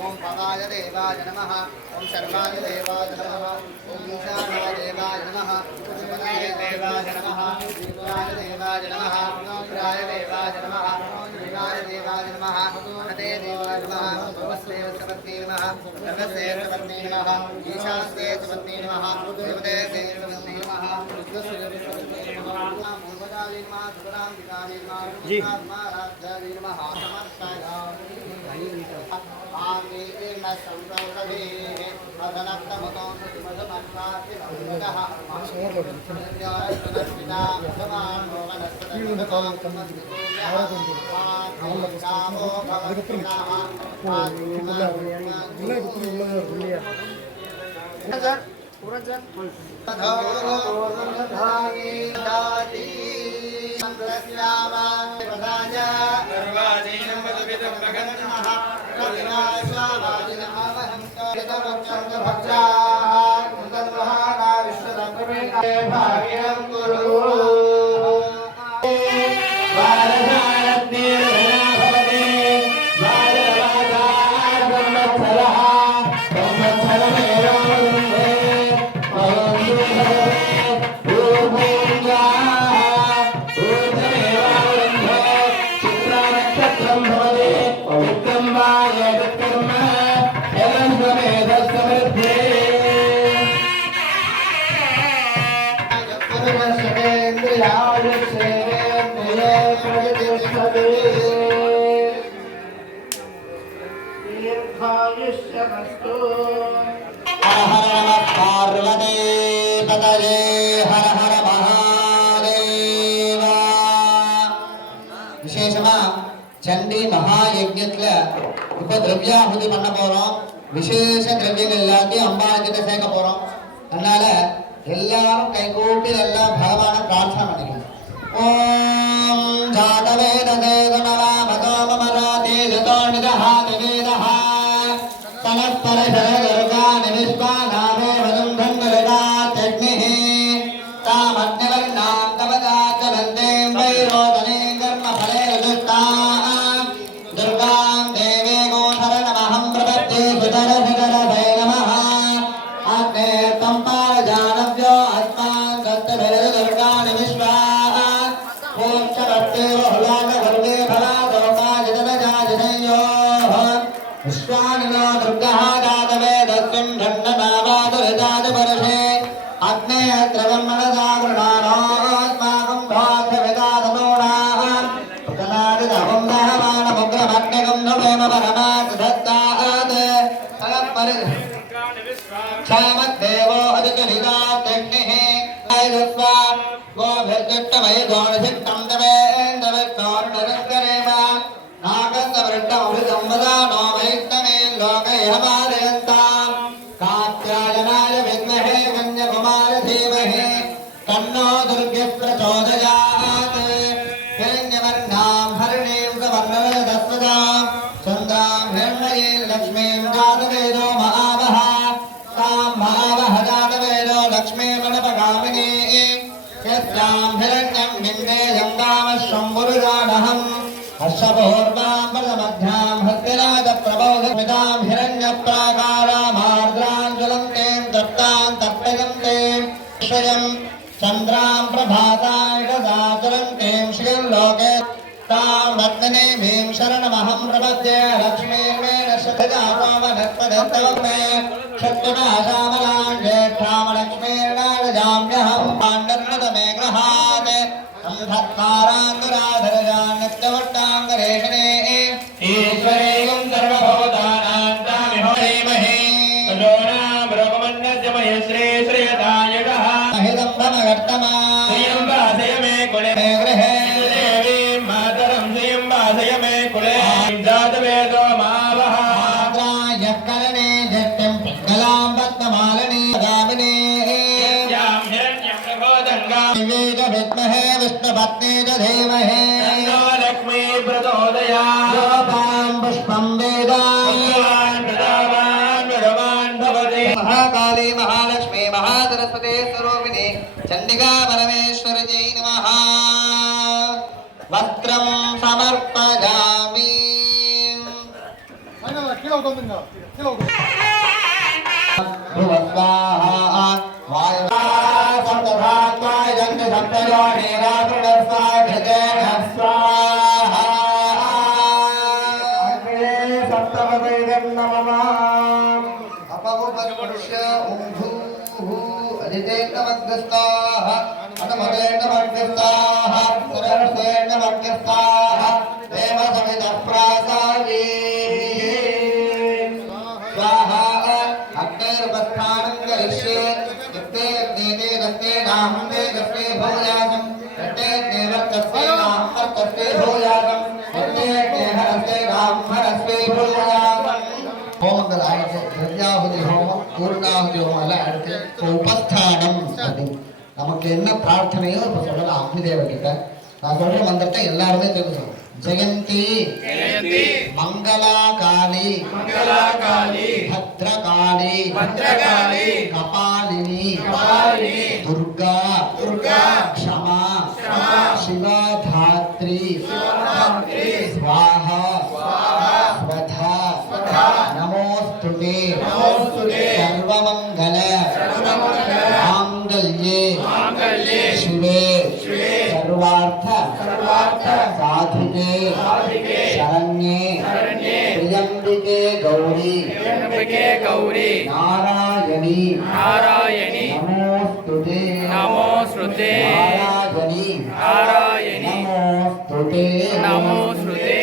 ओम भगाय देवाय नमः ओम सर्वाय देवाय नमः ओम ईशानाय देवाय नमः ओम वनाय देवाय नमः शिवाय देवाय नमः रुद्राय देवाय नमः शिवाय देवाय नमः हते देवाय नमः भवस्ते समर्थे नमः सर्वस्ते समर्थे नमः ईशास्ते समर्थे नमः देवते समर्थे नमः रुद्रस्ते समर्थे नमः मूर्वदाय नमः सुराम पिताय नमः महाराजाय नमः समर्पयामि आमीर्न संप्रभे अदनक्तमतो सुमदमन्वाति नमः आशयर्लुडन्तिना समानो चंडी महायज्ञத்துல இப்ப திரவியாಹುதி பண்ண போறோம். விசேஷ திரவியங்கள் எல்லாத்தையும் அம்பாள் கிட்ட சேர்க்க போறோம். அதனால எல்லாரும் கைகூப்பி எல்லாம் பகவான பிரார்த்தனை பண்ணிக்கணும். ஓம் ஜாதவேத தேவனவா மதோமராதே ஜதோநிதஹ நிவேதஹ தனப்பரஹர துர்கா நிவிஷ்வாநாமே வதம் தன்னலதாத் அக்னிஹ தாமக்னவர்ணாம் தவதாத் வந்தேம் வைரோதனே கர்ம ஃபலே ருதுஸ்தா துர்காம் தேவே கோசரணமஹம் பிரபத்யே சுதரசுதர பை நமஹ ஆக்னே தம்பார ஜானவ்யோ அஸ்மான் கத்தபரத துர்கா நிவிஷ்வா ஓம் சரத்தே ரோஹலாக வர்வே பலா தோகா ஜதனஜா ஜனயோஹ விஸ்வானினோ துர்கா ஜாதவே தஸ்மின் தண்டநாவாதுரஜாத பரஷே அக்னே திரவம் மனசாகுணானோ அஸ்மாகம் பாத்ரவிதாதனோணாஹ புதனாதிதஹம் தஹமான முக்ரமக்னகம் நவேம பரமாத் தத்தாத் அலப்பரி க்ஷாமத்தேவோ அதிகலிதாத்யக்னிஹ ஐதஸ்வா கோபிர்திட்டமய கோணசித்தம் தவேந்தவத்தோர்ணரஸ்கரேம நாகந்தவருட்டம் அமிர்தம்பதானோ வைஷ்ணவே லோகயமாதயந்தாம் காத்யாயனாய வித்மஹே கன்யகுமார தீமஹி தன்னோ துர்கः பிரச்சோதயாத் ஹிரண்யவர்ணாம் ஹரிணீம் சவர்ணவதஸ்வதாம் சந்திராம் ஹிரண்மயீம் லக்ஷ்மீம் ஜாதவேதோ மகாவஹ தாம் மகாவஹ ஜாதவேதோ லக்ஷ்மீமனபகாமினீ यस्यां हिरण्यं निन्देयं कामश्वम्बुरुजानहम् हर्षपूर्वां पदमध्यां हस्तिराजप्रबोधमितां हिरण्यप्राकारामार्द्रां ज्वलन्तीं दत्तां तर्पयन्तीं स्वयं चन्द्रां प्रभाताय दाचरन्तीं श्रीर्लोके तां रत्ननेमीं शरणमहं प्रपद्ये लक्ष्मीर्मेण शतजापावनत्पदन्तवं मे शक्तिनाशामलां ज्येष्ठामलक्ष्मीर्नागजाम्यहं पाण्डन्मतमे गृहात् अंधत्कारान्तराधरजान्नित्यवट्टाङ्गरेषणे ईश्वरेयं सर्वभूतानां तामिहो धीमहि तजोनामृगमन्यजमय श्रीश्रियदायकः महिदं भमवर्तमा श्रियं वासय मे कुले मे गृहे देवीं मातरं श्रियं वासय मे कुले जातवेदो मावः आद्रायः करणे जट्टिं पिङ्गलां पद्ममालिनी गामिनी यां हिरण्यं प्रबोधङ्गां विद्महे विष्णुपत्नी च धीमहि तन्नो लक्ष्मी प्रचोदयात् गोपां पुष्पं वेदान् प्रदावान् भवति महाकाली महालक्ष्मी महासरस्वती स्वरूपिणी चण्डिका परमेश्वरयै नमः वस्त्रं समर्पयामि भुवस्वाहा वायुवासन्तभात्वाय जन्तसप्तयो नीराकृणस्वाघृतेन स्वाहा अग्ने सप्तमवेदं नमः अपमुपस्पृश्य ऊर्ध्वः अदितेन मध्यस्थाः अनुमतेन मध्यस्थाः सुरर्षेण मध्यस्थाः देवसमितः प्रासादी स्वाहा अग्निर्वस्थानं करिष्ये यत्ते अग्नेते दस्ते नाहं दस्ते भूयासं यत्ते देवतस्ते नाहं तस्ते भूयासं यत्ते देहरस्ते नाहं हरस्ते भूयासं ஹோமங்கள் ஆயிடுச்சு திரவியாಹುதி ஹோமம் பூர்ணாಹುதி ஹோமம் எல்லாம் ஆயிடுச்சு இப்போ உபஸ்தானம் அப்படி நமக்கு என்ன பிரார்த்தனையோ இப்போ சொல்லலாம் அக்னி தேவகிட்ட நான் சொல்ற மந்திரத்தை எல்லாருமே தெரிஞ்சுக்கணும் ஜெயந்தி மங்களாகாளி பத்ரகாளி கபாலினி துர்கா க்ஷமா சிவதாத்ரி ஸ்வாஹா ஸ்வதா नमोस्तुते सर्वमंगल मांगल्ये शिवे सर्वार्थ साधिके शरण्ये त्र्यंबिके गौरी नारायणी नमोस्तुते नारायणी नमोस्तुते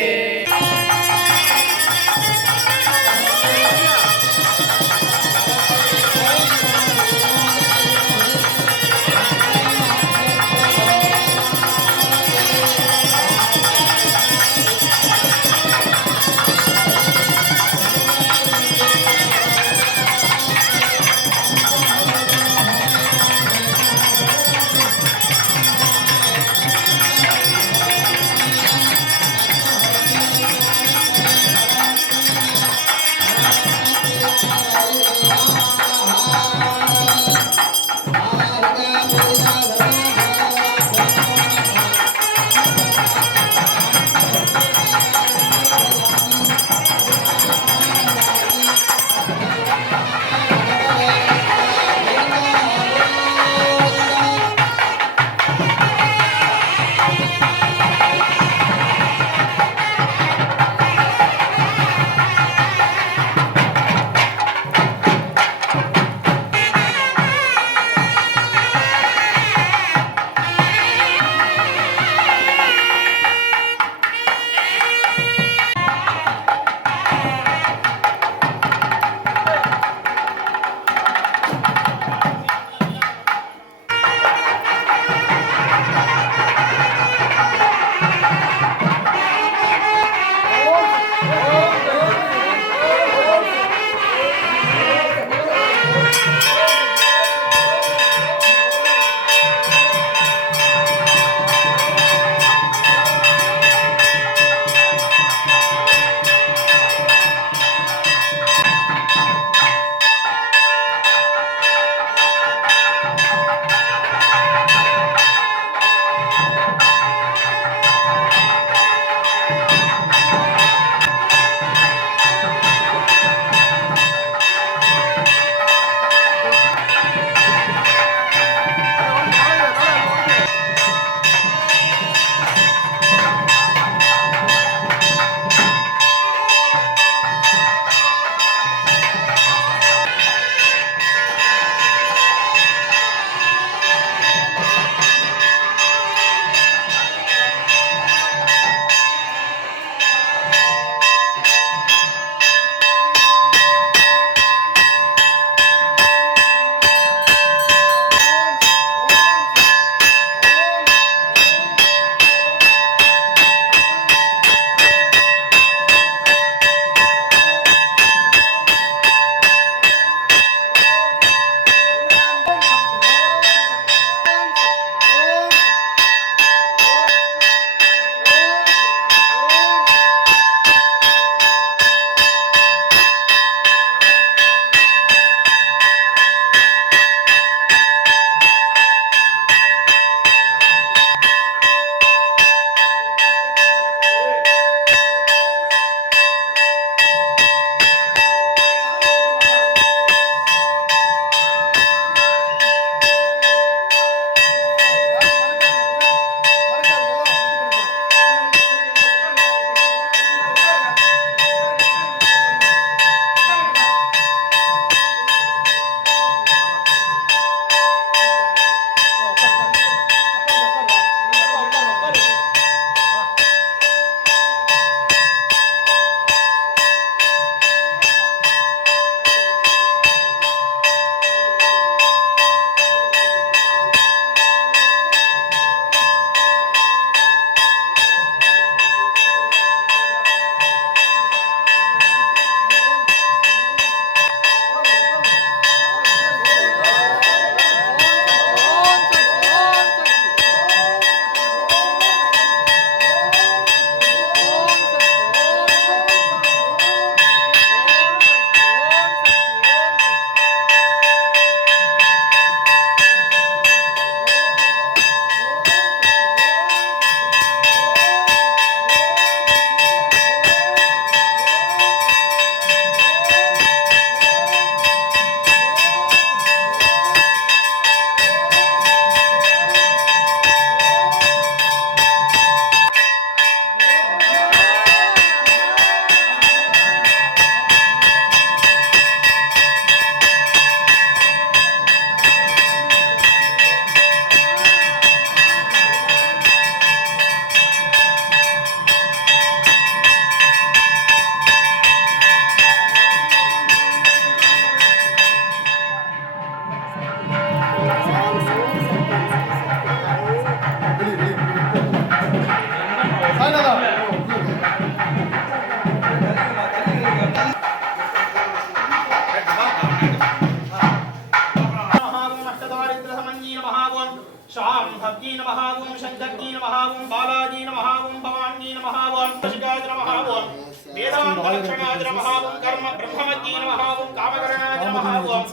शाम भक्ति नमः ओम शंकरजी नमः ओम बालाजी नमः ओम भवानी नमः ओम शिकाज नमः ओम वेदांत लक्षणाज नमः ओम कर्म ब्रह्ममज्जी नमः ओम कामकरणाज नमः ओम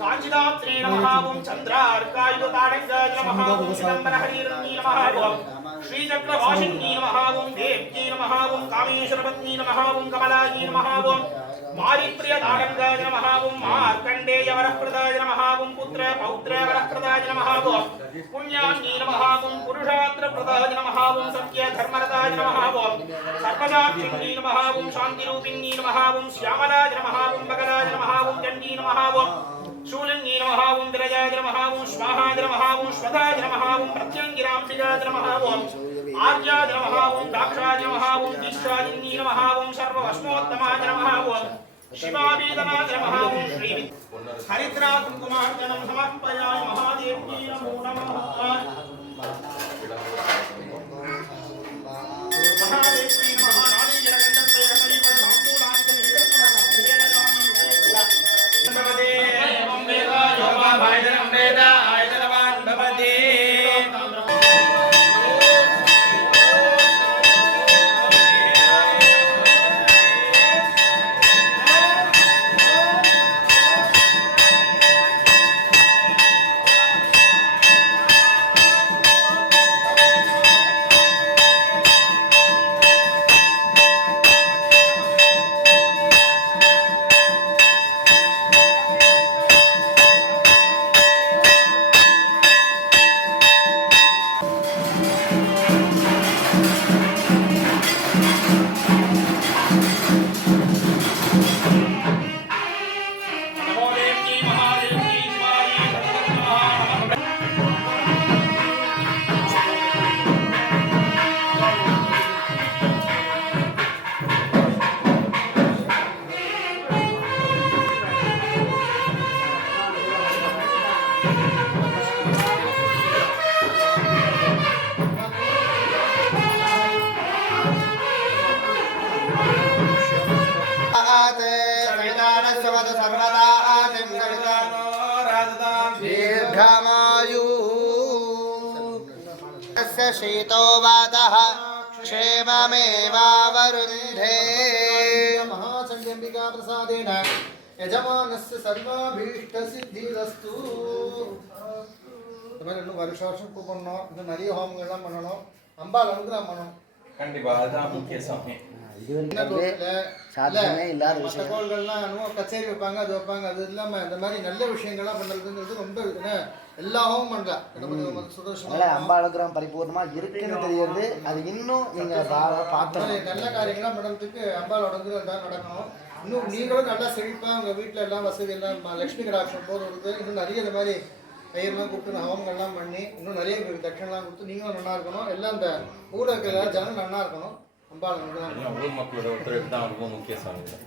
कांचिदात्रे नमः ओम चंद्रार्कायुताड़ंगाज नमः ओम चिदंबर हरिरन्नी नमः ओम श्रीचक्रवासिनी नमः ओम देवकी नमः ओम कामेश्वरपत्नी नमः ओम कमलाजी नमः ओम मारिप्रियताडंगाज नमः ओम मार्कंडेय वरप्रदाय नमः ओम पुत्र पौत्र वरप्रदाय नमः ओम पुण्यान्नी नमः ओम पुरुषात्र प्रदाय नमः ओम सत्य धर्मरताय नमः ओम सर्वसाक्षिणी नमः ओम शांतिरूपिणी नमः ओम श्यामलाय नमः ओम बगलाय नमः ओम चंडी नमः ओम शूलिनी नमः ओम विरजाय नमः ओम स्वाहाय नमः ओम स्वधाय नमः ओम प्रत्यंगिरांसिकाय नमः ओम आर्याय नमः ओम दाक्षाय नमः ओम दीक्षायिनी नमः ओम सर्ववस्मोत्तमाय नमः ओम शिवावेदनाय नमः ओम श्री हरिद्रा कुंकुमार्चनं समर्पयामि महादेवकी नमो नमः महादेवकी नमः नारीजलगन्धस्य रसनीपदमङ्गूलादिकं ओम वेदा योमा भाइदनं वेदा आयतनवान् भवति शीतो वातः क्षेममेवावरुन्धे महाचण्ड्यम्बिका प्रसादेन यजमानस्य सर्वाभीष्टसिद्धिरस्तु இந்த மாதிரி இன்னும் வருஷ வருஷம் கூப்பிடணும் இன்னும் நிறைய ஹோமங்கள்லாம் பண்ணணும் அம்பாள் அனுகிரகம் பண்ணணும் கண்டிப்பா அதுதான் முக்கிய சமயம் மற்ற கோள்கள்லாம் கச்சேரி வைப்பாங்க அது வைப்பாங்க அது இல்லாம இந்த மாதிரி நல்ல விஷயங்கள்லாம் பண்றதுங்கிறது ரொம்ப எல்லா ஹோமும் பண்ணலாம் சுதர்சனம் அம்பா அனுகிரகம் பரிபூர்ணமா இருக்குன்னு தெரியுது அது இன்னும் நீங்க பார்த்தோம் நல்ல காரியங்கள்லாம் பண்ணுறதுக்கு அம்பாள் அனுகிரகம் தான் நடக்கணும் இன்னும் நீங்களும் நல்லா செழிப்பா உங்க வீட்டுல எல்லாம் வசதி எல்லாம் லட்சுமி கடாட்சம் போது வருது இன்னும் நிறைய இந்த மாதிரி ஐயர்லாம் கூப்பிட்டு ஹோமங்கள்லாம் பண்ணி இன்னும் நிறைய தட்சணெல்லாம் கொடுத்து நீங்களும் நல்லா இருக்கணும் எல்லாம் இந்த ஊரில் இருக்கிற ஜனம் நல்லா இருக்கணும் அம்பாள் ஊர் மக்களோட ஒத்துழைப்பு தான் ரொம்ப முக்கிய சமயம்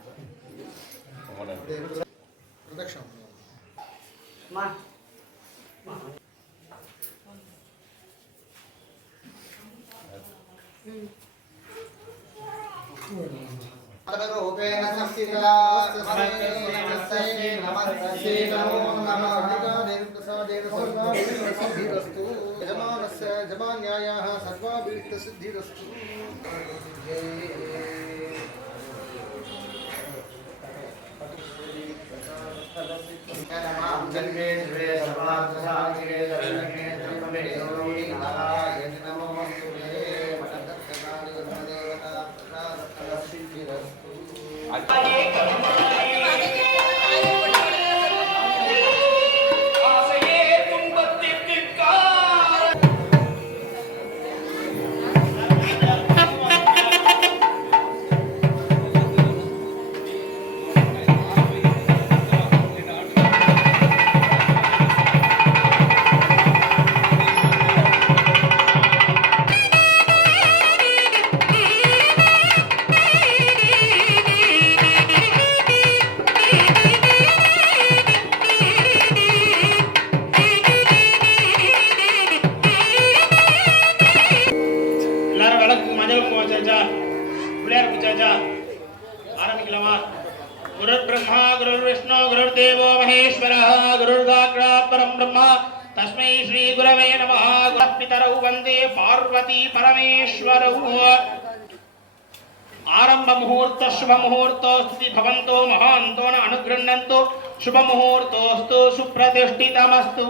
ரொம்ப நன்றி பிரதட்சணம் रूपेण संस्थिता नमस्ते नमो नमः देवप्रसादेन सर्वाभीष्टसिद्धिरस्तु यजमानस्य यजमान्यायाः सर्वाभीष्टसिद्धिरस्तु नमः जन्मे द्वे सर्वार्थसाधिके दर्शने त्रिपदे गौरी नारायण नमोस्तुते मठदत्तकाली ब्रह्मदेवता प्रसादसिद्धिरस्तु आरंभिकलामा गुरुर्ब्रह्मा गुरुर्विष्णु गुरुर्देवो महेश्वरः गुरुर्साक्षात् परं ब्रह्म तस्मै श्री गुरवे नमः। गुरुपितरौ वन्दे पार्वती परमेश्वरौ। आरंभ मुहूर्त शुभ मुहूर्तोस्ति भवन्तो महान्तो न अनुगृह्णन्तु शुभ मुहूर्तोस्तु सुप्रतिष्ठितमस्तु।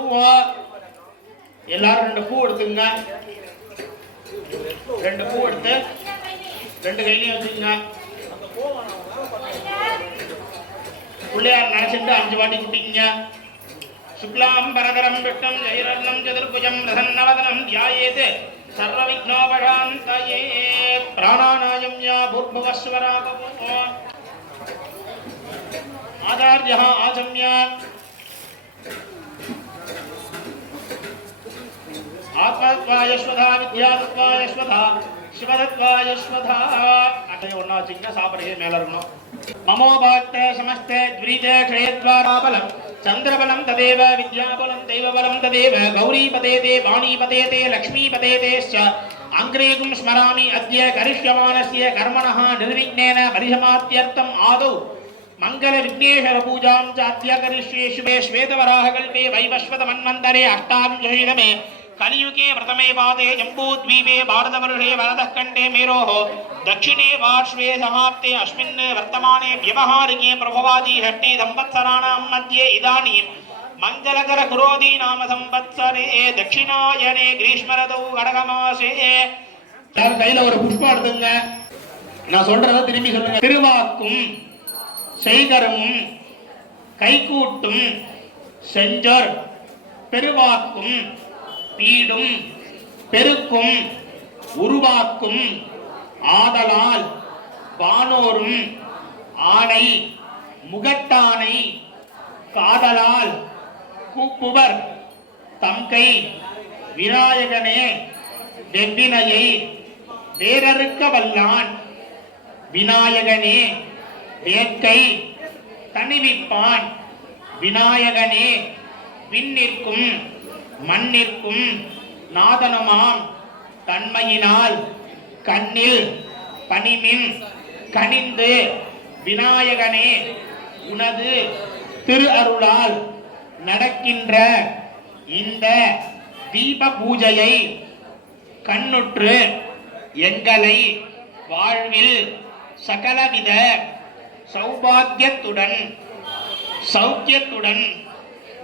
எல்லாரும் 2 பூ எடுத்துங்க. 2 பூ எடுத்து 2 கையிலயும் வச்சுங்க. புள்ளையார் நினைச்சிட்டு 5 வாட்டி குட்டிங்க. शुक्लां परधरं विष्णुं जयरत्नं चतुर्भुजं प्रसन्नवदनं ध्यायेत् सर्वविघ्नोपशान्तये। प्राणानायम्य भूर्भुवस्वरापो आचार्यः आचम्य आत्मत्वायश्वधा विद्यात्वायश्वधा शिवदत्वायश्वधा अटय ஒண்ணா வச்சிங்க. சாப்பிடுறது மேல இருக்கணும். ममोभक्त समस्ते द्विते क्षेत्रद्वाराबलं चंद्रबलं तदेव विद्याबलं दैवबलं तदेव गौरीपते ते वाणीपते ते लक्ष्मीपते तेश्च अङ्ग्रेगुं स्मरामि अद्य करिष्यमाणस्य कर्मणः निर्विघ्नेन परिसमाप्त्यर्थम् आदौ मंगल विघ्नेश्वर पूजां च अद्य करिष्ये शुभे श्वेतवराहकल्पे वैवस्वतमन्वन्तरे अष्टाविंशतितमे कलियुगे प्रथमे पादे जम्बूद्वीपे भारतवर्षे वरदखण्डे मेरोः दक्षिणे पार्श्वे समाप्ते अस्मिन् वर्तमाने व्यवहारिके प्रभवादि षष्ठी संवत्सराणां मध्ये इदानीं मंगलकर कुरोधि नाम संवत्सरे दक्षिणायने ग्रीष्मऋतौ கடகமாசே. யார் கையில ஒரு புஷ்பம் எடுத்துங்க. நான் சொல்றத திரும்பி சொல்லுங்க. திருவாக்கும் செய்கரும் கைகூட்டும் செஞ்சொர் பெருவாக்கும் பீடும் பெருக்கும் உருவாக்கும் ஆதலால் வானோரும் ஆணை முகட்டானை காதலால் கூப்புவர் தம்கை விநாயகனே வெவ்வினையை வேறறுக்க வல்லான் விநாயகனே வேட்கை தணிவிப்பான் விநாயகனே விண்ணிற்கும் மண்ணிற்கும் நாதனமாம் தன்மையினால் கண்ணில் பனிமின் கனிந்து விநாயகனே உனது திரு அருளால் நடக்கின்ற இந்த தீப பூஜையை கண்ணுற்று எங்களை வாழ்வில் சகலவித சௌபாக்கியத்துடன் சௌக்கியத்துடன்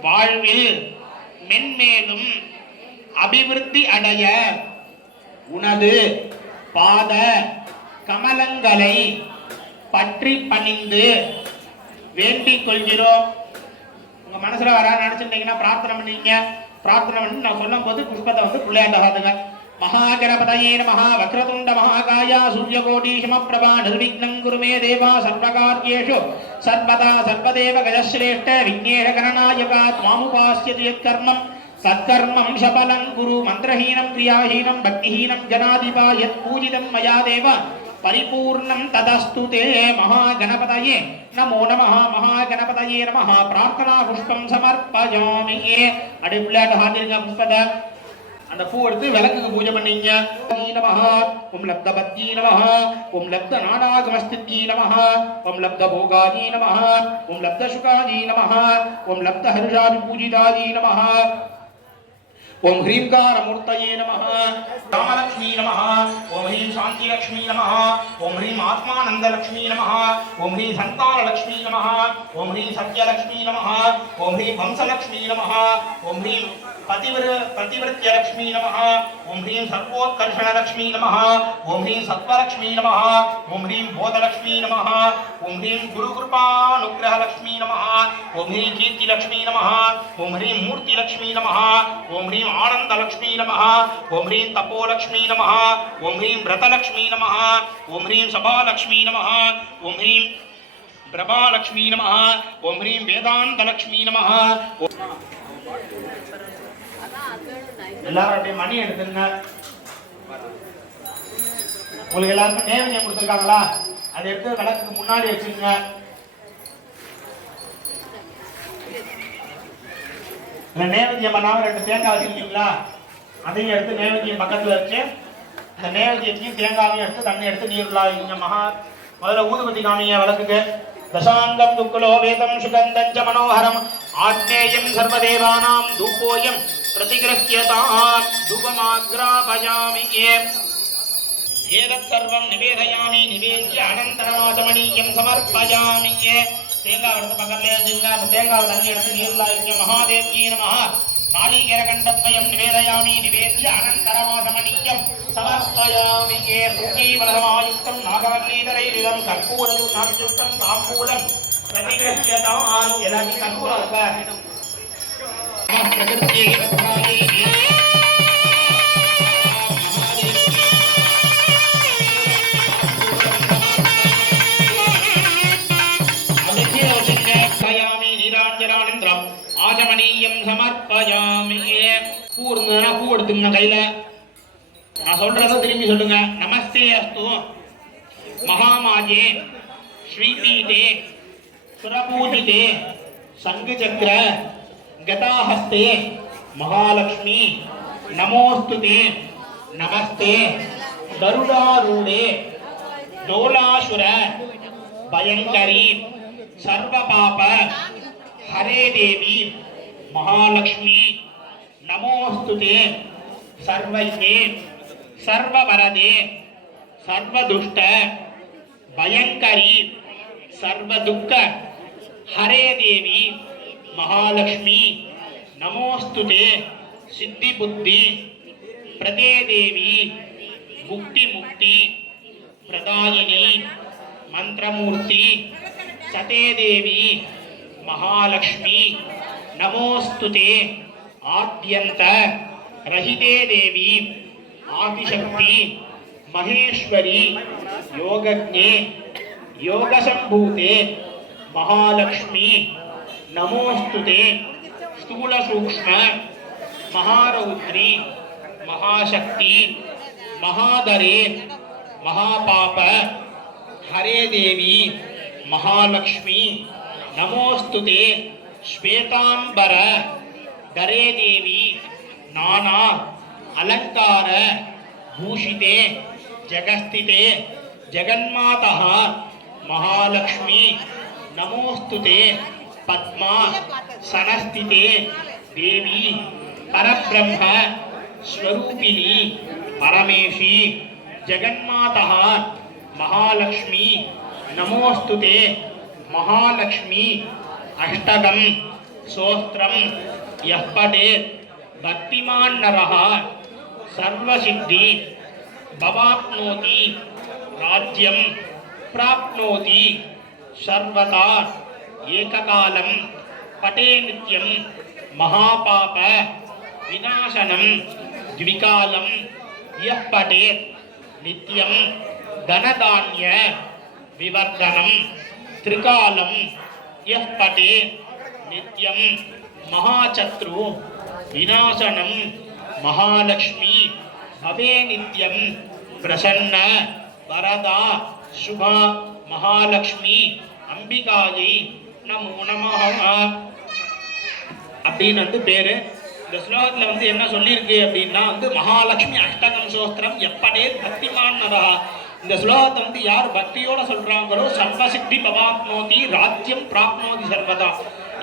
வாழ்வில் மென்மேலும் அபிவிருத்தி அடைய உனது பாத கமலங்களை பற்றி பணிந்து வேண்டிக் கொள்கிறோம். உங்க மனசுல வர நினைச்சிருந்தீங்கன்னா பிரார்த்தனை பண்ணீங்க. பிரார்த்தனை பண்ணி நான் சொல்லும் போது புஷ்பத்தை வந்து பிள்ளையாண்டாகாதுங்க. महागणपतये नमः वक्रतुण्ड महाकाय सूर्यकोटि समप्रभा निर्विघ्नं कुरु मे देवा सर्वकार्येषु सर्वदा सर्वदेव गजश्रेष्ठ विघ्नेश गणनायक त्वामुपास्यति यत्कर्मं सत्कर्मं शफलं कुरु मन्त्रहीनं क्रियाहीनं भक्तिहीनं जनाधिपा यत्पूजितं मया देव परिपूर्णं तदस्तु ते. महागणपतये नमो नमः. महागणपतये नमः. प्रार्थना पुष्पं समर्पयामि. अडिपुल्लाट हाजिरंगा पुष्पदा அந்த பூ எடுத்து விளக்குக்கு பூஜை பண்ணீங்க. நமஹ ஓம் லப்தபத்யி நமஹ ஓம் லப்த நாடாகமஸ்தித்யி நமஹ ஓம் லப்த போகாஜி நமஹ ஓம் லப்த சுகாஜி நமஹ ஓம் லப்த ஹர்ஷாபி பூஜிதாஜி நமஹ ஓம் ஹ்ரீம்கார மூர்த்தயே நமஹ ராமலக்ஷ்மி நமஹ ஓம் ஹ்ரீம் சாந்தி லக்ஷ்மி நமஹ ஓம் ஹ்ரீம் ஆத்மானந்த லக்ஷ்மி நமஹ ஓம் ஹ்ரீம் சந்தான லக்ஷ்மி நமஹ ஓம் ஹ்ரீம் சத்யலக்ஷ்மி நமஹ ஓம் ஹ்ரீம் வம்சலக்ஷ்மி நமஹ ஓம் ஹ்ரீம் पतिव्रत्य लक्ष्मी नमः ओम ह्रीं सर्वोत्कर्षण लक्ष्मी नमः ओम ह्रीं सत्वलक्ष्मी नमः ओम ह्रीं बोधलक्ष्मी नमः ओम ह्रीं गुरुकृपानुग्रह लक्ष्मी नमः ओम ह्रीं कीर्ति लक्ष्मी नमः ओम ह्रीं मूर्ति लक्ष्मी नमः ओम ह्रीं आनंद लक्ष्मी नमः ओम ह्रीं तपो लक्ष्मी नमः ओम ह्रीं व्रत लक्ष्मी नमः ओम ह्रीं सभा लक्ष्मी नमः ओम ह्रीं प्रभा लक्ष्मी नमः ओम ह्रीं वेदांत लक्ष्मी नमः. எல்லாரும் அப்படியே மணி எடுத்துங்க. உங்களுக்கு எல்லாருக்கும் நேவனியம் கொடுத்துருக்காங்களா? அதை எடுத்து விளக்குக்கு முன்னாடி வச்சுங்க. இல்லை நேவேத்தியம் பண்ணாமல் 2 தேங்காய் வச்சுருக்கீங்களா? அதையும் எடுத்து நேவேத்தியம் பக்கத்தில் வச்சு அந்த நேவேத்தியத்தையும் தேங்காவையும் எடுத்து தண்ணி எடுத்து நீருள்ளாங்க. முதல்ல ஊதுபத்தி காமிங்க விளக்குக்கு. दशांगम दुक्कुलो वेदम सुगंधं च मनोहरम आज्ञेयं सर्वदेवानां धूपोयं प्रतिगृह्यताम् धूपमाग्रापयामि एतत् सर्वं निवेदयामि निवेद्य अनन्तरमाचमनीयं समर्पयामि தேங்காய் எடுத்து பக்கத்துல வச்சுங்க தேங்காய் தண்ணி எடுத்து நீர்ல வைக்க மகாதேவியே நமஹ நாளிகேரகண்டத்வயம் நிவேதயாமி நிவேத்ய அனந்தரமாசமணியம் சமர்ப்பயாமி பூஜீவரமாயுக்தம் நாகவல்லீதரைரிதம் கற்பூரயும் நாட்யுக்தம் தாம்பூலம் பிரதிகிருஹ்யதாம் எல்லாத்தையும் கற்பூரம் இருக்க பிரகிருத்தியை ஆஜமணியம் சமர்ப்பயாமி பூ இருந்ததுன்னா பூ எடுத்துங்க கையில நான் சொல்றத திரும்பி சொல்லுங்க நமஸ்தே அஸ்து மகாமாஜே ஸ்ரீபீடே சுரபூஜிதே சங்குசக்கர கதாஹஸ்தே மகாலக்ஷ்மி நமோஸ்துதே நமஸ்தே கருடாரூடே டோலாசுர பயங்கரி சர்வபாப हरे देवी महालक्ष्मी नमोस्तुते सर्वज्ञे सर्ववरदे सर्वदुष्ट भयंकरी सर्वदुःख हरे देवी महालक्ष्मी नमोस्तुते सिद्धि बुद्धि प्रदे देवी मुक्ति मुक्ति प्रदायिनी मंत्रमूर्ति सते देवी महालक्ष्मी नमोस्तुते आद्यंत रहिते देवी आदिशक्ति महेश्वरी योगज्ञे योगसंभूते महालक्ष्मी नमोस्तुते स्थूल सूक्ष्म महारौद्री महाशक्ति महादरे महापाप हरे देवी महालक्ष्मी नमोस्तुते श्वेतांबर धरे देवी नाना अलंकार भूषिते जगस्थिते जगन्माता महालक्ष्मी नमोस्तुते पद्मा सनस्थिते देवी परब्रह्म स्वरूपिणी परमेशी जगन्माता महालक्ष्मी नमोस्तुते महालक्ष्मी अष्टकं सोस्त्रं यः पठेत् भक्तिमान् नरः सर्वसिद्धि भवाप्नोति राज्यं प्राप्नोति सर्वदा एककालं पठे नित्यं महापाप विनाशनं द्विकालं यः पठेत् नित्यं धनधान्य विवर्धनं त्रिकालं यः पठेत् नित्यं महाचत्रु विनाशनं महालक्ष्मी भवे नित्यं प्रसन्न वरदा शुभा महालक्ष्मी अंबिकायै नमो नमः அப்படின்னு வந்து பேரு. இந்த ஸ்லோகத்துல வந்து என்ன சொல்லியிருக்கு அப்படின்னா வந்து மகாலட்சுமி அஷ்டகம் சோஸ்திரம் எப்படே பக்திமான் நரா. இந்த ஸ்லோகத்தை வந்து யார் பக்தியோட சொல்றாங்களோ சர்வசித்தி பவாப்னோதி ராஜ்யம் பிராப்னோதி சர்வதா,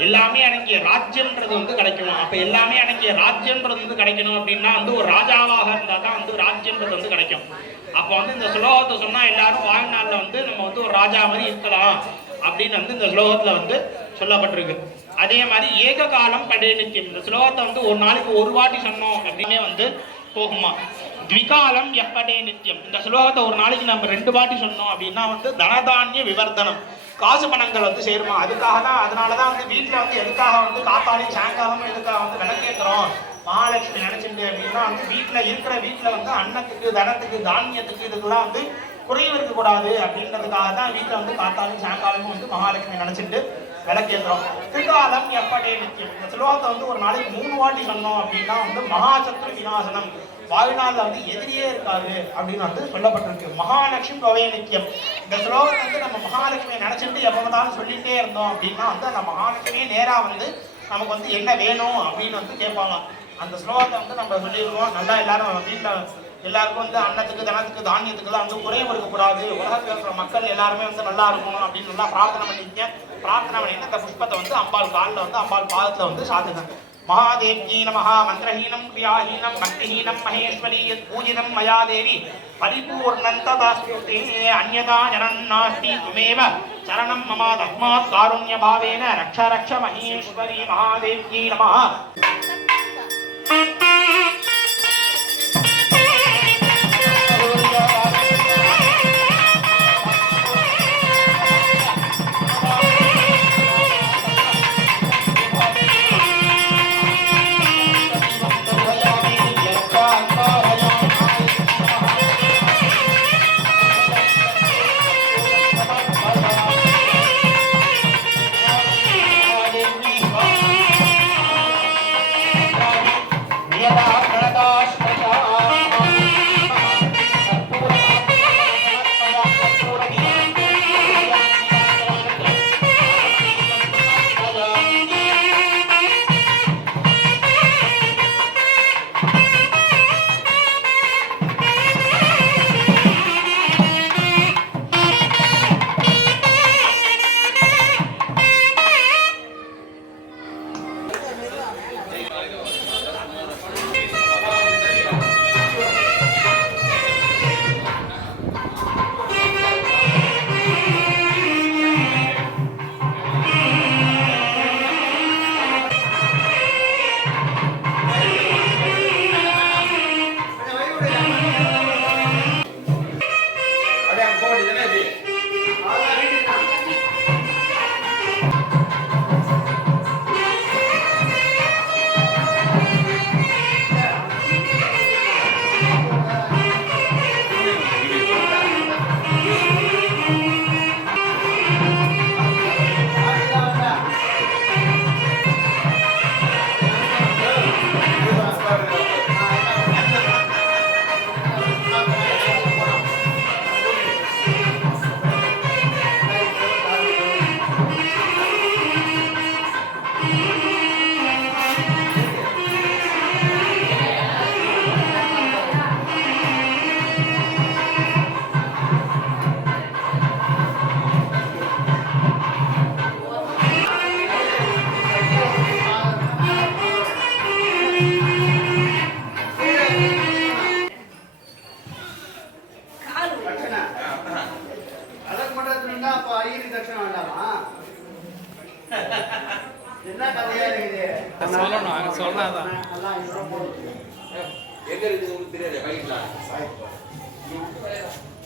எல்லாமே அடங்கிய ராஜ்யம்ன்றது வந்து கிடைக்கணும். அப்ப எல்லாமே அடங்கிய ராஜ்யம்ன்றது வந்து கிடைக்கணும் அப்படின்னா வந்து ஒரு ராஜாவாக இருந்தால் தான் வந்து ராஜ்யம்ன்றது வந்து கிடைக்கும். அப்போ வந்து இந்த ஸ்லோகத்தை சொன்னா எல்லாரும் வாழ்நாளில் வந்து நம்ம வந்து ஒரு ராஜா மாதிரி இருக்கலாம் அப்படின்னு வந்து இந்த ஸ்லோகத்துல வந்து சொல்லப்பட்டிருக்கு. அதே மாதிரி ஏக காலம் படே நித்தியம், இந்த ஸ்லோகத்தை வந்து ஒரு நாளைக்கு ஒரு வாட்டி சொன்னோம் அப்படின்னே வந்து போகுமா. த்விகாலம் எப்படே நித்தியம், இந்த ஸ்லோகத்தை ஒரு நாளைக்கு நம்ம 2 வாட்டி சொன்னோம் அப்படின்னா வந்து தனதானிய விவர்த்தனம், காசு பணங்கள் வந்து சேருமா. அதுக்காக தான், அதனாலதான் வந்து வீட்டுல வந்து எதுக்காக வந்து காத்தாலையும் சாயங்காலமும் எதுக்காக வந்து விளக்கேற்றுறோம் மகாலட்சுமி நினைச்சிட்டு அப்படின்னா வந்து வீட்டுல வந்து அன்னத்துக்கு தனத்துக்கு தானியத்துக்கு இதுக்கெல்லாம் வந்து குறைவு இருக்கக்கூடாது அப்படின்றதுக்காக தான் வீட்டில் வந்து காத்தாலும் சாயங்காலமும் வந்து மகாலட்சுமி நினைச்சிட்டு விளக்கேற்றுறோம். திருக்காலம் எப்படே நித்தியம், இந்த ஸ்லோகத்தை வந்து ஒரு நாளைக்கு 3 வாட்டி சொன்னோம் அப்படின்னா வந்து மகாசத்ரு விநாசனம், வாழ்நாளில் வந்து எதிரியே இருக்காது அப்படின்னு வந்து சொல்லப்பட்டிருக்கு. மகாலட்சுமி பவே நித்தியம், இந்த ஸ்லோகத்தை வந்து நம்ம மகாலட்சுமியை நினைச்சிட்டு எப்போ பார்த்தாலும் சொல்லிட்டே இருந்தோம் அப்படின்னா வந்து அந்த மகாலட்சுமியே நேராக வந்து நமக்கு வந்து என்ன வேணும் அப்படின்னு வந்து கேட்பாங்க. அந்த ஸ்லோகத்தை வந்து நம்ம சொல்லியிருக்கோம். நல்லா எல்லாரும் வீட்டில் எல்லாருக்கும் வந்து அன்னத்துக்கு தனத்துக்கு தானியத்துக்குலாம் வந்து குறைவு இருக்கக்கூடாது, உலகத்தில் இருக்கிற மக்கள் எல்லாருமே வந்து நல்லா இருக்கணும் அப்படின்னு நல்லா பிரார்த்தனை பண்ணியிருக்கேன். பிரார்த்தனை பண்ணிட்டு இந்த புஷ்பத்தை வந்து அம்பாள் காலில் வந்து அம்பாள் பாதத்தில் வந்து சாத்துங்க. महादेव्यै नमः मंत्रहीनं क्रियाहीनं भक्तिहीनं महेश्वरी यत्पूजितं मया देवी परिपूर्णं तदास्तुते अन्यथा जननं नास्ति त्वमेव चरणं मम तस्मात् कारुण्यभावेन रक्ष रक्ष महेश्वरी महादेव्यै नमः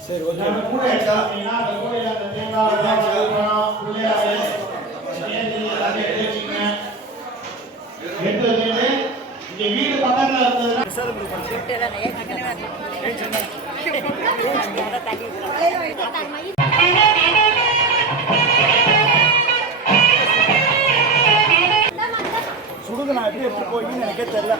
சரி ஓகே கூட எடுத்தா மீனா அந்த கோயில அந்த தேங்காய் பழம் புள்ளையாரே சேந்தி எல்லாத்தையும் எடுத்துங்க எடுத்துட்டு இங்க வீடு பக்கத்துல இருந்ததுன்னா சுடுது நான் எப்படி போயின்னு எனக்கே தெரியல